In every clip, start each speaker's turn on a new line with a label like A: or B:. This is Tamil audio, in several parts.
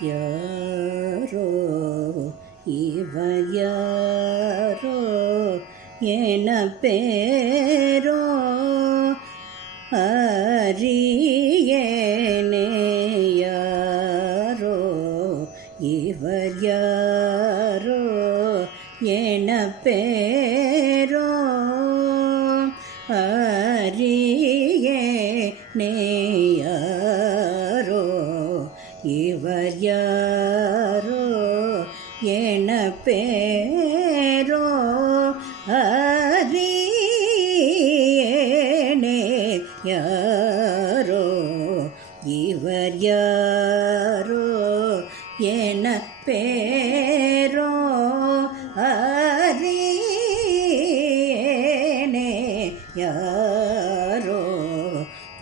A: யாரோ இவர் யாரோ? என பேரோ அறியேனே யாரோ? இவர் யாரோ? என பேரோ அறியேனே என பேரோ அறியேனே யாரோ? இவர் யாரோ என பேரோ அறியேனே யாரோ?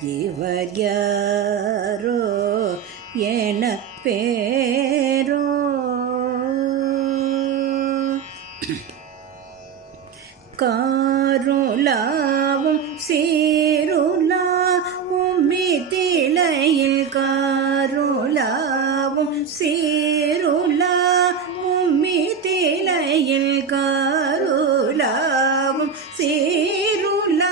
A: இவர் யாரோ என பேரோ காருளாவும் சீருளாவும் மிதிலையில் காருளாவும் சீருளாவும் மிதிலையில் காருளாவும் சீருளாவும்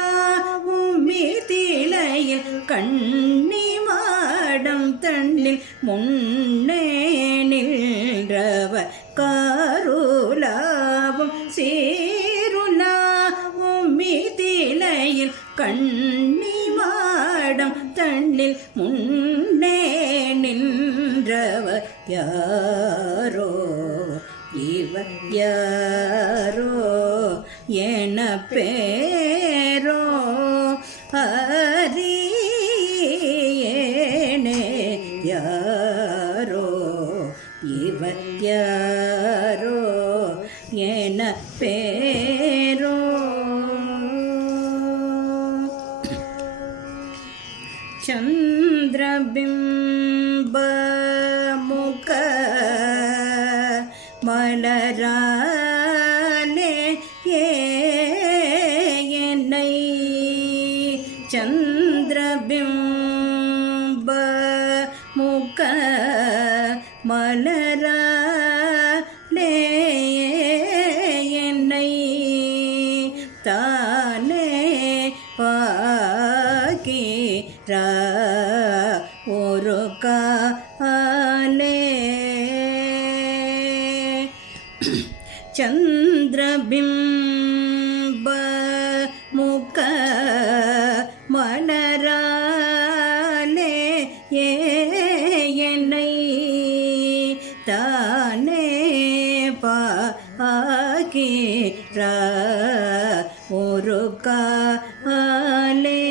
A: மிதிலையில் கண்ணி மாடம் தண்ணில் முன்னே மிதிலையில் கண்ணி மாடம் தண்ணில் முன்னே நின்றவர் யாரோ? இவர் யாரோ என பேரோ? அறியேனே யாரோ? இவர் யாரோ என பேரோ சந்திரபிம்ப முக மலராலே ஏ என்னை சந்திரபிம்ப முக மலராலே ஒரு காலே சந்திரபிம்ப முக மலராலே ஏ என்னை தானே பாக்கிறா ஒரு காலே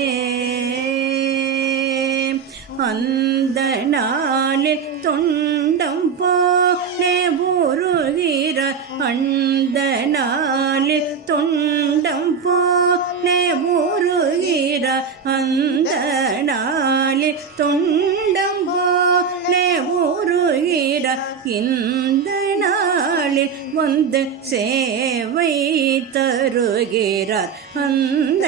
A: அந்த நாளில் தொண்டம் போலே உருகிற அந்த நாளில் தொண்டம் போலே உருகிற அந்த நாளில் தொண்டம் போலே உருகிற இந்த நாளில் வந்து சேவை தருகிறார். அந்த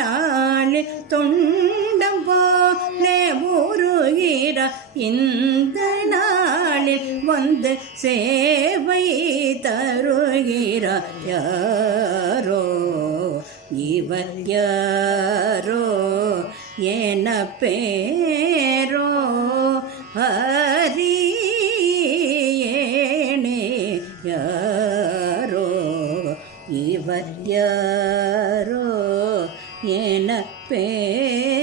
A: நாளில் தொண்டம் போலே உருகிற இந்த நாளில் வந்து சேவை தருகிறார் யாரோ? இவர் யாரோ? என பேரோ? அறியேனே யாரோ? இவர் யாரோ? என பேரோ